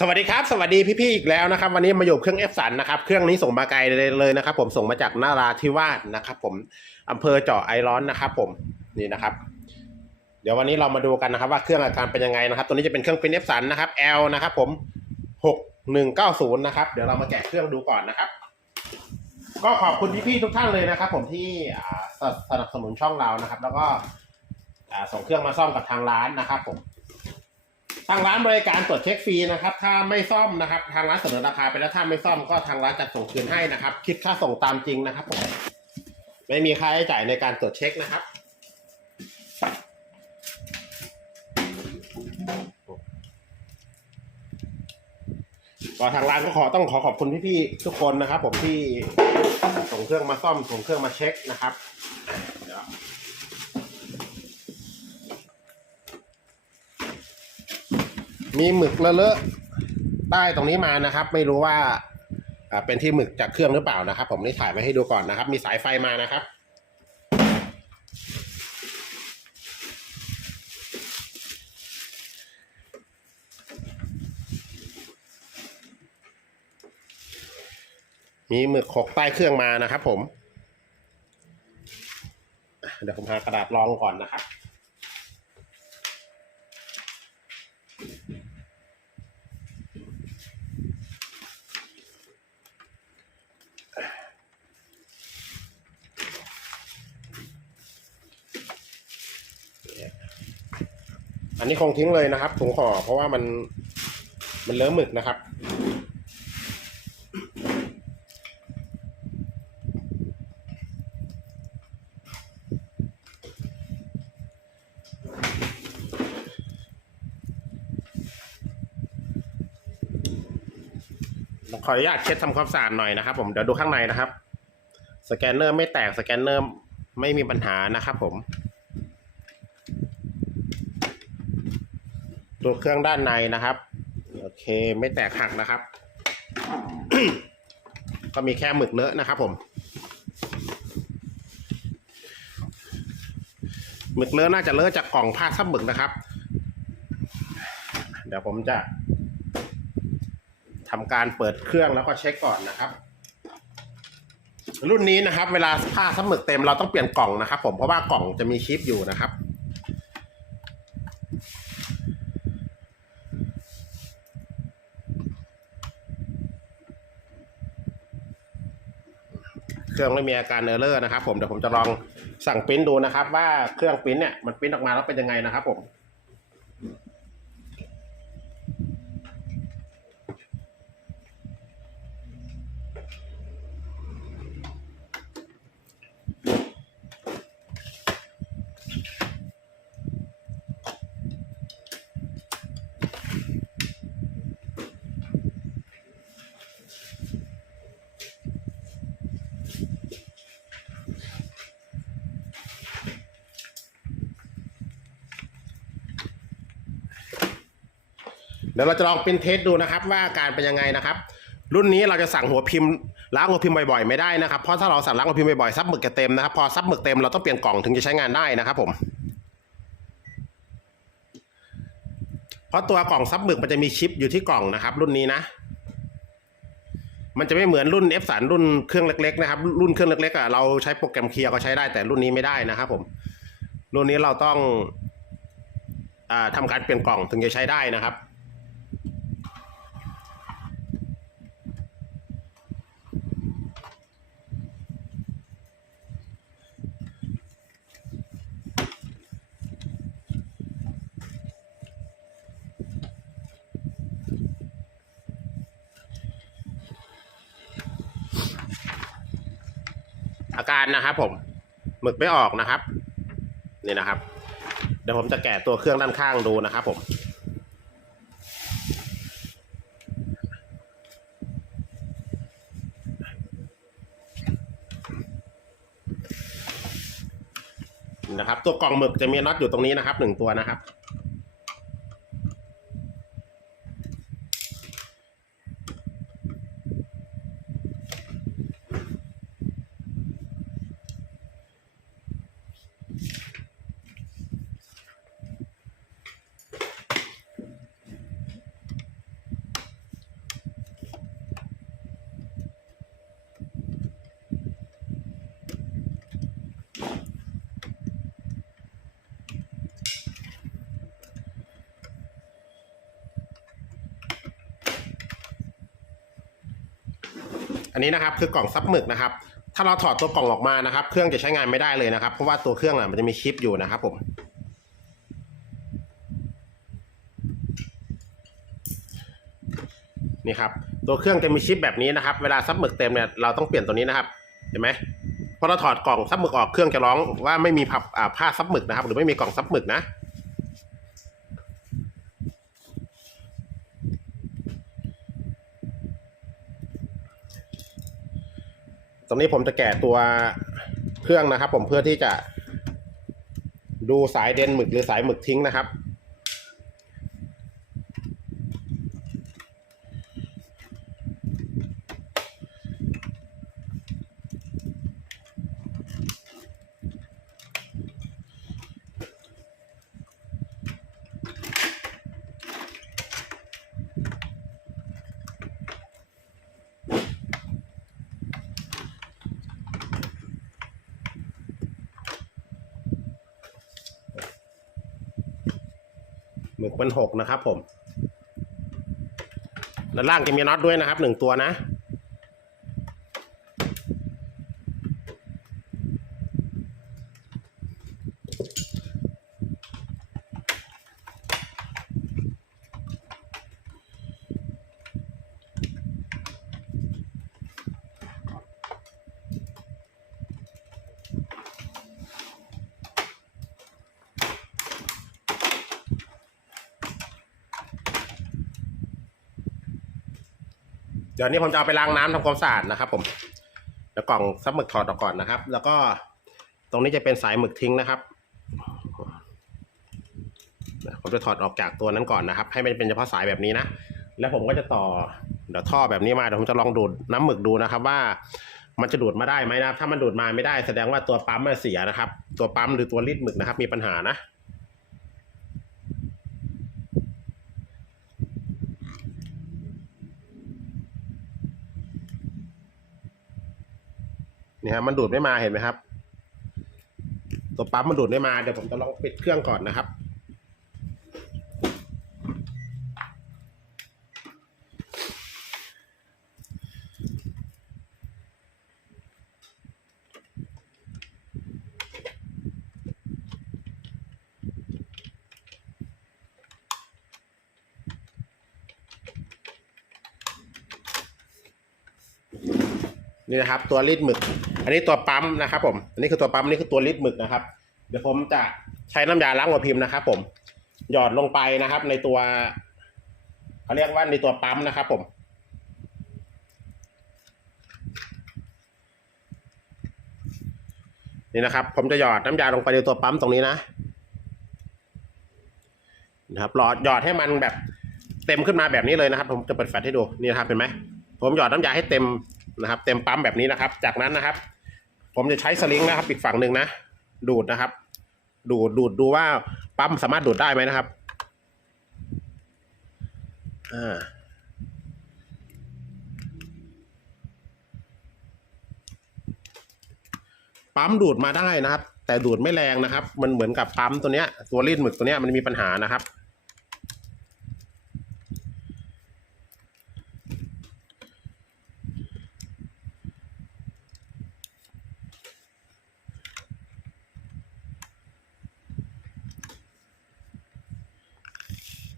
สวัสดีครับ สวัสดีพี่ๆอีกแล้วนะครับ วันนี้มาอยู่เครื่องเอฟสันนะครับเครื่องนี้ส่งมาไกลเลยเลยนะครับ ผมส่งมาจากนาราธิวาสนะครับ ผมอำเภอเจาะไอร้อนนะครับ ผมนี่นะครับ เดี๋ยววันนี้เรามาดูกันนะครับว่าเครื่องอาการเป็นยังไงนะครับ ตัวนี้จะเป็นเครื่องเป็นเอฟสันนะครับ L นะครับ ผมหกหนึ่งเก้าศูนย์นะครับเดี๋ยวเรามาแกะเครื่องดูก่อนนะครับ ก็ขอบคุณพี่ๆทุกท่านเลยนะครับ ผมที่สนับสนุนช่องเรานะครับ แล้วก็ส่งเครื่องมาซ่อมกับทางร้านนะครับ ผม ทางร้านบริการตรวจเช็คฟรีนะครับ ถ้าไม่ซ่อมนะครับ ทางร้านเสนอราคาไปแล้วถ้าไม่ซ่อมก็ทางร้านจัดส่งคืนให้นะครับ คิดค่าส่งตามจริงนะครับผมไม่มีค่าใช้จ่ายในการตรวจเช็คนะครับก็ทางร้านก็ขอต้องขอขอบคุณพี่ๆทุกคนนะครับ ผมที่ส่งเครื่องมาซ่อมส่งเครื่องมาเช็คนะครับเดี๋ยว มีหมึกเลอะๆใต้ตรงนี้มานะครับ ไม่รู้ว่าเป็นที่หมึกจากเครื่องหรือเปล่านะครับ ผมนี่ถ่ายมาให้ดูก่อนนะครับ มีสายไฟมานะครับมีหมึกขกใต้เครื่องมานะครับผม เดี๋ยวผมหากระดาษรองก่อนนะครับ นนี้คงทิ้งเลยนะครับถุงห่อเพราะว่ามันมันเลอะหมึกนะครับ ขออนุญาตเช็ดทำความสะอาดหน่อยนะครับ ผมเดี๋ยวดูข้างในนะครับ สแกนเนอร์ไม่แตกสแกนเนอร์ไม่มีปัญหานะครับผม ตัวเครื่องด้านในนะครับ โอเคไม่แตกหักนะครับ ก็มีแค่หมึกเลอะนะครับ ผมหมึกเลอะน่าจะเลอะจากกล่องผ้าซับหมึกนะครับ เดี๋ยวผมจะทำการเปิดเครื่องแล้วก็เช็คก่อนนะครับ รุ่นนี้นะครับ เวลาผ้าซับหมึกเต็มเราต้องเปลี่ยนกล่องนะครับ ผมเพราะว่ากล่องจะมีชิปอยู่นะครับ เครื่องไม่มีอาการเออร์เลอร์นะครับผมเดี๋ยวผมจะลองสั่งปริ้นดูนะครับ ว่าเครื่องปริ้นเนี่ยมันปริ้นออกมาแล้วเป็นยังไงนะครับผม ดี๋ยวเราจะลองเปริ้นเทสดูนะครับ ว่าอาการเป็นยังไงนะครับ รุ่นนี้เราจะสั่งหัวพิมพ์ล้างหัวพิมพ์บ่อยๆไม่ได้นะครับเพราะถ้าเราสั่งล้างหัวพิมพ์บ่อยๆซับหมึกจะเต็มนะครับ พอซับหมึกเต็มเราต้องเปลี่ยนกล่องถึงจะใช้งานได้นะครับ ผมเพราะตัวกล่องซับหมึกมันจะมีชิปอยู่ที่กล่องนะครับ รุ่นนี้นะมันจะไม่เหมือนรุ่น F สารรุ่นเครื่องเล็กๆนะครับรุ่นเครื่องเล็กๆอะเราใช้โปรแกรมเคลียร์ก็ใช้ได้แต่รุ่นนี้ไม่ได้นะครับผมรุ่นนี้เราต้องอ่าทำการเปลี่ยนกล่องถึงจะใช้ได้นะครับ อาการนะครับผมหมึกไม่ออกนะครับ นี่นะครับ เดี๋ยวผมจะแกะตัวเครื่องด้านข้างดูนะครับผมนะครับ ตัวกล่องหมึกจะมีน็อตอยู่ตรงนี้นะครับหนึ่งตัวนะครับ อันนี้นะครับคือกล่องซับหมึกนะครับ ถ้าเราถอดตัวกล่องออกมานะครับ เครื่องจะใช้งานไม่ได้เลยนะครับ เพราะว่าตัวเครื่องอะมันจะมีชิปอยู่นะครับผมนี่ครับตัวเครื่องจะมีชิปแบบนี้นะครับ เวลาซับหมึกเต็มเนี่ยเราต้องเปลี่ยนตัวนี้นะครับเห็นไหมพอเราถอดกล่องซับหมึกออกเครื่องจะร้องว่าไม่มีผับอ่าผ้าซับหมึกนะครับ หรือไม่มีกล่องซับหมึกนะ ตรงนี้ผมจะแกะตัวเครื่องนะครับ ผมเพื่อที่จะดูสายเดนหมึกหรือสายหมึกทิ้งนะครับ หมึกเป็นหกนะครับผม ด้านล่างจะมีน็อตด้วยนะครับหนึ่งตัวนะ เดี๋ยวนี้ผมจะเอาไปล้างน้ำทำความสะอาดนะครับผมเดี๋ยวกล่องซับหมึกถอดออกก่อนนะครับ แล้วก็ตรงนี้จะเป็นสายหมึกทิ้งนะครับผมจะถอดออกจากตัวนั้นก่อนนะครับ ให้มันเป็นเฉพาะสายแบบนี้นะแล้วผมก็จะต่อเดี๋ยวท่อแบบนี้มาเดี๋ยวผมจะลองดูดน้ำหมึกดูนะครับ ว่ามันจะดูดมาได้ไหมนะถ้ามันดูดมาไม่ได้แสดงว่าตัวปั๊มมันเสียนะครับ ตัวปั๊มหรือตัวรีดหมึกนะครับ มีปัญหานะ นี่ครับมันดูดไม่มาเห็นไหมครับ ตัวปั๊มมันดูดไม่มาเดี๋ยวผมจะลองปิดเครื่องก่อนนะครับนี่นะครับ ตัวรีดหมึก อันนี้ตัวปั๊มนะครับผม อันนี้คือตัวปั๊มอันนี่คือตัวรีดหมึกนะครับ เดี๋ยวผมจะใช้น้ำยาล้างหัวพิมพ์นะครับ ผม หยอดลงไปนะครับ ในตัวเขาเรียกว่าในตัวปั๊มนะครับ ผมนี่นะครับ ผมจะหยอดน้ำยาลงไปในตัวปั๊มตรงนี้นะนะครับหลอดหยอดให้มันแบบเต็มขึ้นมาแบบนี้เลยนะครับ ผมจะเปิดแฟลชให้ดูนี่นะครับเห็นไหมผมหยอดน้ำยาให้เต็มนะครับ เต็มปั๊มแบบนี้นะครับ จากนั้นนะครับ ผมจะใช้สลิงนะครับ อีกฝั่งหนึ่งนะ ดูดนะครับ ดูดดูดดูว่าปั๊มสามารถดูดได้ไหมนะครับอ่าปั๊มดูดมาได้นะครับ แต่ดูดไม่แรงนะครับ มันเหมือนกับปั๊มตัวเนี้ยตัวรีดหมึกตัวเนี้ยมันมีปัญหานะครับ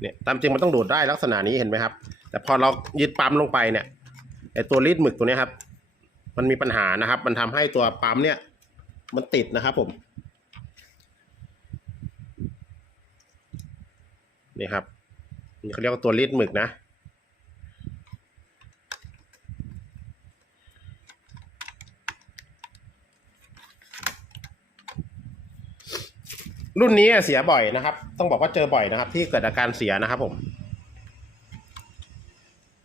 เนี่ยตามจริงมันต้องดูดได้ลักษณะนี้เห็นไหมครับ แต่พอเรายึดปั๊มลงไปเนี่ยไอตัวรีดหมึกตัวนี้ครับ มันมีปัญหานะครับ มันทำให้ตัวปั๊มเนี่ย มันติดนะครับผมนี่ครับนี่เขาเรียกว่าตัวรีดหมึกนะ รุ่นนี้เสียบ่อยนะครับ ต้องบอกว่าเจอบ่อยนะครับ ที่เกิดอาการเสียนะครับผม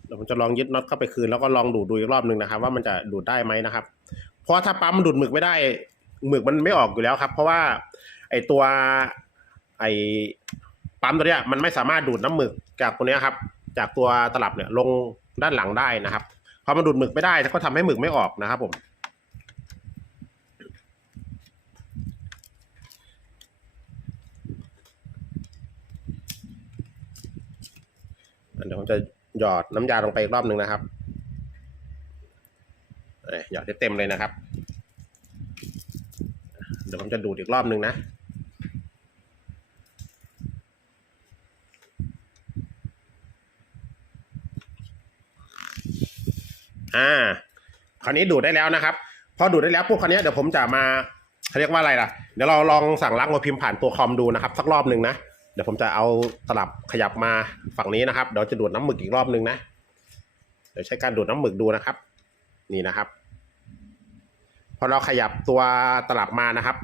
เดี๋ยวผมจะลองยึดน็อตเข้าไปคืนแล้วก็ลองดูดดูอีกรอบหนึ่งนะครับ ว่ามันจะดูดได้ไหมนะครับ เพราะถ้าปั๊มมันดูดหมึกไม่ได้หมึกมันไม่ออกอยู่แล้วครับ เพราะว่าไอตัวไอปั๊มตัวเนี้ยมันไม่สามารถดูดน้ำหมึกจากตัวเนี้ยครับ จากตัวตลับเนี่ยลงด้านหลังได้นะครับพอมันดูดหมึกไม่ได้ก็ทำให้หมึกไม่ออกนะครับผม เดี๋ยวผมจะหยอดน้ำยาลงไปอีกรอบหนึ่งนะครับหยอดให้เต็มเลยนะครับ เดี๋ยวผมจะดูดอีกรอบนึงนะอ่าคราวนี้ดูดได้แล้วนะครับ พอดูดได้แล้วพวกคราวนี้เดี๋ยวผมจะมาเขาเรียกว่าอะไรล่ะ เดี๋ยวเราลองสั่งล้างหัวพิมพ์ผ่านตัวคอมดูนะครับ สักรอบหนึ่งนะ ดี๋ยวผมจะเอาตลับขยับมาฝั่งนี้นะครับ เดี๋ยวจะดูดน้ำหมึกอีกรอบหนึ่งนะ เดี๋ยวใช้การดูดน้ำหมึกดูนะครับ นี่นะครับ พอเราขยับตัวตลับมานะครับ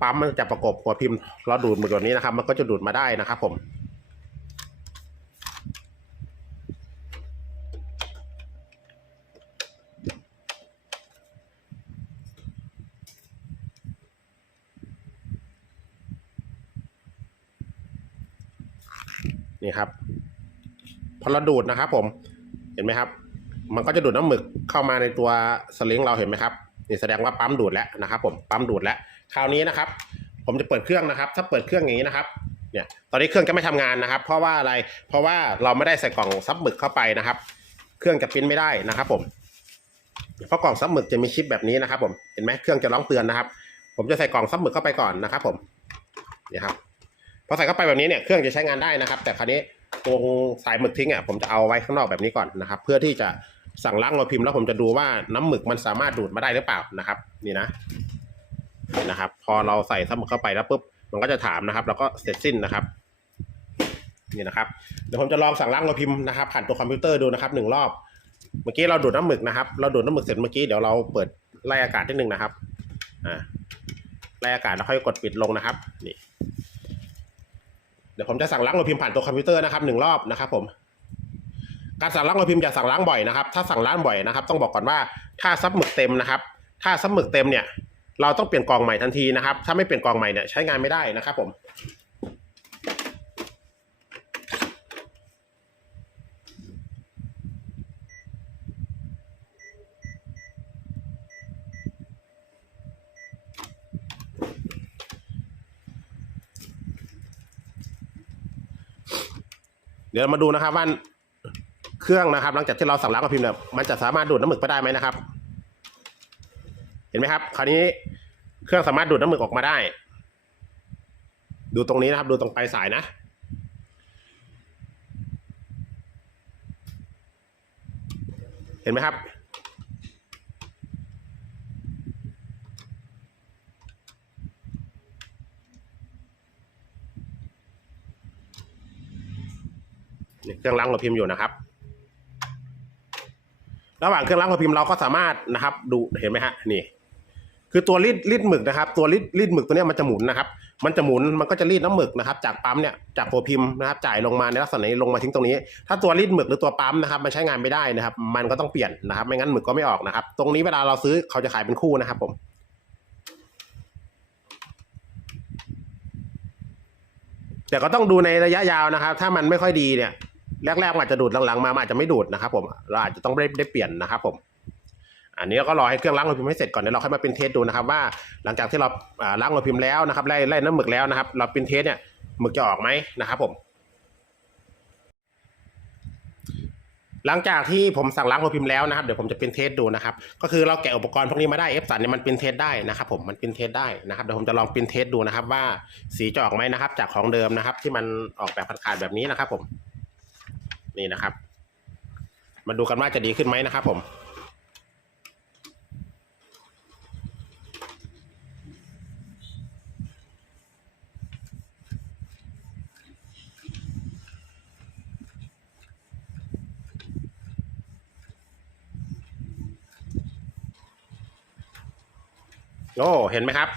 ปั๊มมันจะประกบหัวพิมพ์เราดูดหมึกแบบนี้นะครับ มันก็จะดูดมาได้นะครับ ผม นี่ครับ พอเราดูดนะครับ ผม เห็นไหมครับ มันก็จะดูดน้ำหมึกเข้ามาในตัวสลิงเราเห็นไหมครับนี่แสดงว่าปั๊มดูดแล้วนะครับ ผมปั๊มดูดแล้ว คราวนี้นะครับ ผมจะเปิดเครื่องนะครับ ถ้าเปิดเครื่องอย่างนี้นะครับเนี่ยตอนนี้เครื่องจะไม่ทำงานนะครับ เพราะว่าอะไรเพราะว่าเราไม่ได้ใส่กล่องซับหมึกเข้าไปนะครับ เครื่องจะปิ้นไม่ได้นะครับ ผมเพราะกล่องซับหมึกจะมีชิปแบบนี้นะครับ ผมเห็นไหมเครื่องจะร้องเตือนนะครับ ผมจะใส่กล่องซับหมึกเข้าไปก่อนนะครับ ผมเนี่ยครับ อใส่เข้าไปแบบนี้เนี่ยเครื่องจะใช้งานได้นะครับ แต่คราวนี้ตรงสายหมึกทิ้งอะผมจะเอาไว้ข้างนอกแบบนี้ก่อนนะครับ เพื่อที่จะสั่งล้างเราพิมพ์แล้วผมจะดูว่าน้ำหมึกมันสามารถดูดมาได้หรือเปล่านะครับ นี่นะนี่นะครับ พอเราใส่ซับหมึกเข้าไปแล้วปุ๊บมันก็จะถามนะครับ แล้วก็เสร็จสิ้นนะครับนี่นะครับเดี๋ยวผมจะลองสั่งล้างเราพิมพ์นะครับ ผ่านตัวคอมพิวเตอร์ดูนะครับหนึ่งรอบ เมื่อกี้เราดูดน้ำหมึกนะครับ เราดูดน้ำหมึกเสร็จเมื่อกี้เดี๋ยวเราเปิดไล่อากาศนิดนึงนะครับอ่าไล่อากาศแล้วค่อยกดปิดลงนะครับ นี่ ดี๋ยวผมจะสั่งล้างรอยพิมพ์ผ่านตัวคอมพิวเตอร์นะครับหนึ่งรอบนะครับผม การสั่งล้างรอยพิมพ์อย่าสั่งล้างบ่อยนะครับ ถ้าสั่งล้างบ่อยนะครับ ต้องบอกก่อนว่าถ้าซับหมึกเต็มนะครับ ถ้าซับหมึกเต็มเนี่ย เราต้องเปลี่ยนกล่องใหม่ทันทีนะครับ ถ้าไม่เปลี่ยนกล่องใหม่เนี่ยใช้งานไม่ได้นะครับผม เดี๋ยวมาดูนะครับว่าเครื่องนะครับ หลังจากที่เราสั่งล้างกับพิมพ์เนี่ยมันจะสามารถดูดน้ำหมึกไปได้ไหมนะครับ เห็นไหมครับ คราวนี้เครื่องสามารถดูดน้ำหมึกออกมาได้ ดูตรงนี้นะครับ ดูตรงปลายสายนะเห็นไหมครับ เครื่องล้างหัวพิมพ์อยู่นะครับ ระหว่างเครื่องล้างหัวพิมพ์เราก็สามารถนะครับ ดูเห็นไหมฮะนี่ คือตัวรีดรีดหมึกนะครับ ตัวรีดรีดหมึกตัวนี้มันจะหมุนนะครับ มันจะหมุนมันก็จะรีดน้ำหมึกนะครับ จากปั๊มเนี่ยจากหัวพิมพ์นะครับ จ่ายลงมาในลักษณะนี้ลงมาทิ้งตรงนี้ ถ้าตัวรีดหมึกหรือตัวปั๊มนะครับ มันใช้งานไม่ได้นะครับ มันก็ต้องเปลี่ยนนะครับ ไม่งั้นหมึกก็ไม่ออกนะครับ ตรงนี้เวลาเราซื้อเขาจะขายเป็นคู่นะครับ ผมแต่ก็ต้องดูในระยะยาวนะครับ ถ้ามันไม่ค่อยดีเนี่ย แรกๆอาจจะดูดหลังๆมาอาจจะไม่ดูดนะครับผมเราอาจจะต้องได้ได้เปลี่ยนนะครับผมอันนี้เราก็รอให้เครื่องล้างหัวพิมพ์ให้เสร็จก่อนเดี๋ยวเราค่อยมาเป็นเทสดูนะครับว่าหลังจากที่เราล้างหัวพิมพ์แล้วนะครับไล่ไล่น้ำหมึกแล้วนะครับ เราเป็นเทสเนี่ยหมึกจะออกไหมนะครับผม หลังจากที่ผมสั่งล้างหัวพิมพ์แล้วนะครับเดี๋ยวผมจะเป็นเทสดูนะครับ ก็คือเราแกะอุปกรณ์พวกนี้มาได้ F สันเนี่ยมันเป็นเทสได้นะครับ ผมมันเป็นเทสได้นะครับเดี๋ยวผมจะลองเป็นเทสดูนะครับ ว่าสีจะออกไหมนะครับ จากของเดิมนะครับ ที่มันออกแบบขาดแบบนี้นะครับ ผม นี่นะครับ มาดูกันว่าจะดีขึ้นไหมนะครับผมโอ้เห็นไหมครับ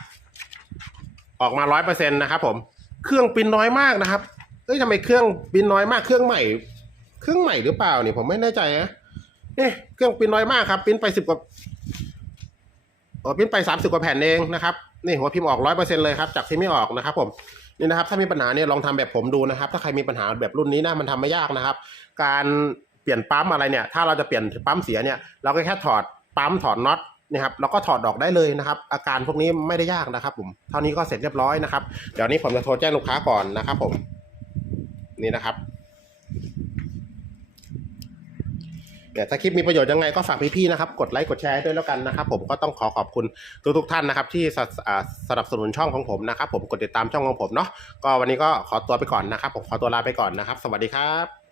ออกมาร้อยเปอร์เซ็นต์นะครับผม เครื่องปรินน้อยมากนะครับเอ้ยทำไมเครื่องปรินน้อยมากเครื่องใหม่ เครื่องใหม่หรือเปล่าเนี่ยผมไม่แน่ใจนะเนี่ยเครื่องปรินน้อยมากครับปรินไปสิบกว่าอ๋อปรินไปสามสิบกว่าแผ่นเองนะครับนี่หัวพิมพ์ออกร้อยเปอร์เซ็นเลยครับจากที่ไม่ออกนะครับ ผมนี่นะครับถ้ามีปัญหาเนี่ยลองทำแบบผมดูนะครับ ถ้าใครมีปัญหาแบบรุ่นนี้นะมันทำไม่ยากนะครับ การเปลี่ยนปั๊มอะไรเนี่ย ถ้าเราจะเปลี่ยนปั๊มเสียเนี่ย เราก็แค่ถอดปั๊มถอดน็อตนะครับแล้วก็ถอดออกได้เลยนะครับ อาการพวกนี้ไม่ได้ยากนะครับ ผมเท่านี้ก็เสร็จเรียบร้อยนะครับ เดี๋ยวนี้ผมจะโทรแจ้งลูกค้าก่อนนะครับ ผม นี่นะครับ แต่ถ้าคลิปมีประโยชน์ยังไงก็ฝากพี่ๆนะครับ กดไลค์กดแชร์ให้ด้วยแล้วกันนะครับ ผมก็ต้องขอขอบคุณทุกๆท่านนะครับที่สสนับสนุนช่องของผมนะครับ ผมกดติดตามช่องของผมเนาะก็วันนี้ก็ขอตัวไปก่อนนะครับ ผมขอตัวลาไปก่อนนะครับ สวัสดีครับ